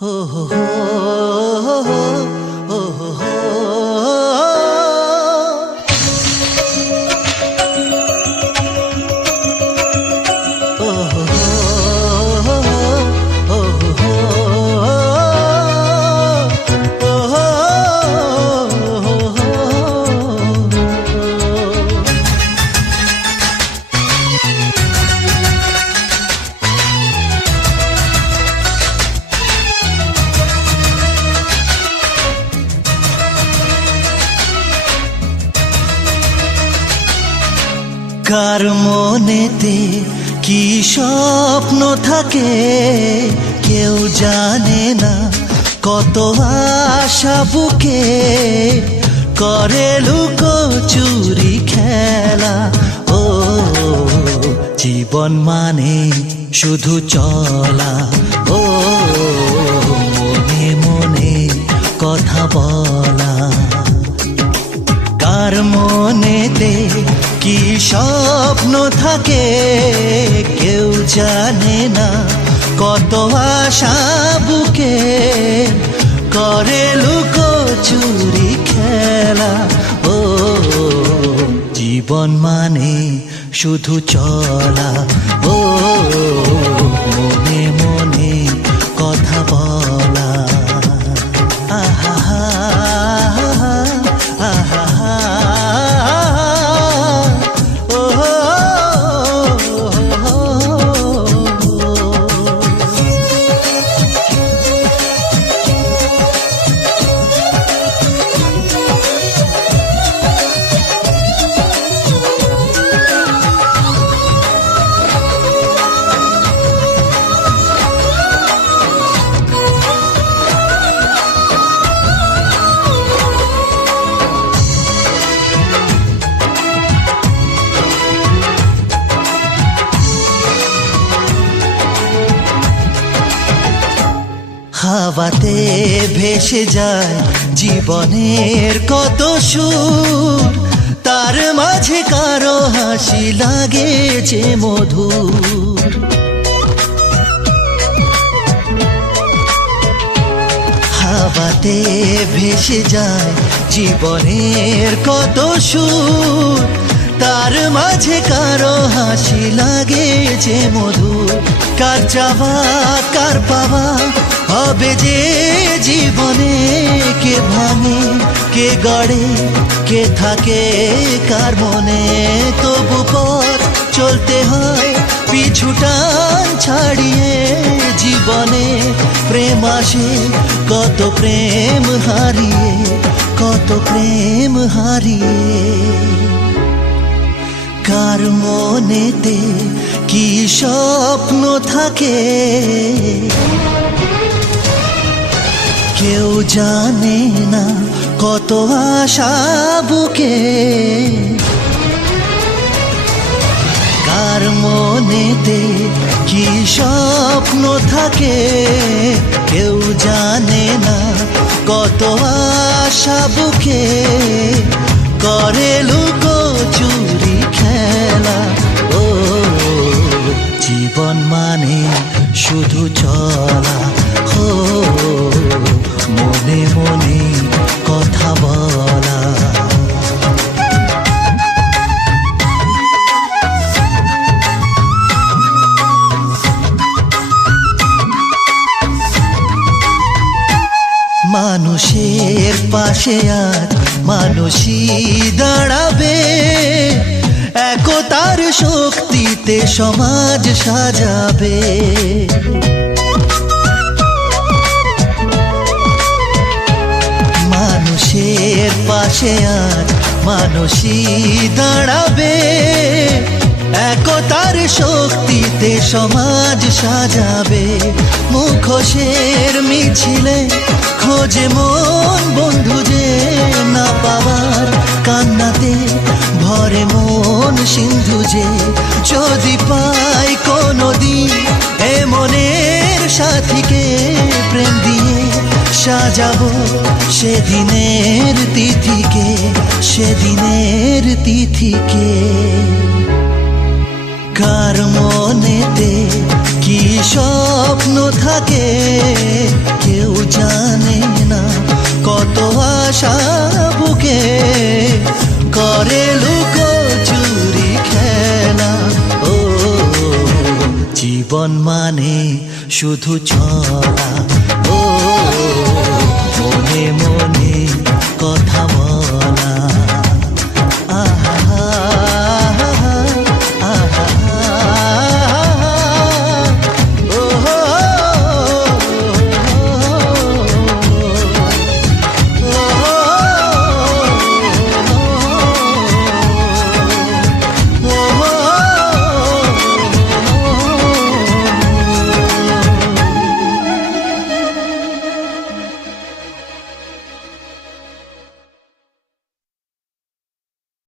Oh, oh, oh. কার মনেতে কি স্বপ্ন থাকে কেউ জানে না। কত আশা বুকে করে লুকো চুরি খেলা। ও, জীবন মানে শুধু চলা। ও, মনে মনে কথা বলা। কার মনেতে কি স্বপ্ন থাকে কেউ জানে না। কত আশা বুকে করে লুকো চুরি খেলা। ও, জীবন মানে শুধু চলা। ও হাওয়াতে ভেসে যায় জীবনের কত সুর। তার মাঝে কারও হাসি লাগে যে হাওয়াতে ভেসে যায় জীবনের কত সুর। তার মাঝে কারও হাসি লাগে যে কার চাওয়া, কার পাওয়া হবে যে জীবনে কে ভাঙে, কে গড়ে, কে থাকে কার মনে, তবু পথ চলতে হয় পিছুটান ছাড়িয়ে জীবনে। প্রেম আসে, কত প্রেম হারিয়ে, কত প্রেম হারিয়ে। কার মনেতে কি স্বপ্ন থাকে? কেউ জানে না কত আশা বুকে। কার মনেতে কি স্বপ্ন থাকে? কেউ জানে না কত আশা বুকে। করে লুকো চুরি খেলা। ও, জীবন মানে শুধু চলা। হো মনে কথা বলা। মানুষের পাশে আজ মানুষই দাঁড়াবে। একতার শক্তিতে সমাজ সাজাবে। পাশে আজ মানুষই দাঁড়াবে। একতার শক্তিতে সমাজ সাজাবে। মুখোশের মিছিলে খোঁজে মন বন্ধু যে না পাওয়ার সাজাব সেদিনের তিথিকে সেদিনের তিথিকে। কার মনেতে কি স্বপ্ন থাকে, কেউ জানে না কত আশা বুকে। করে লুকো চুরি খেলা, ও জীবন মানে শুধু ছড়া।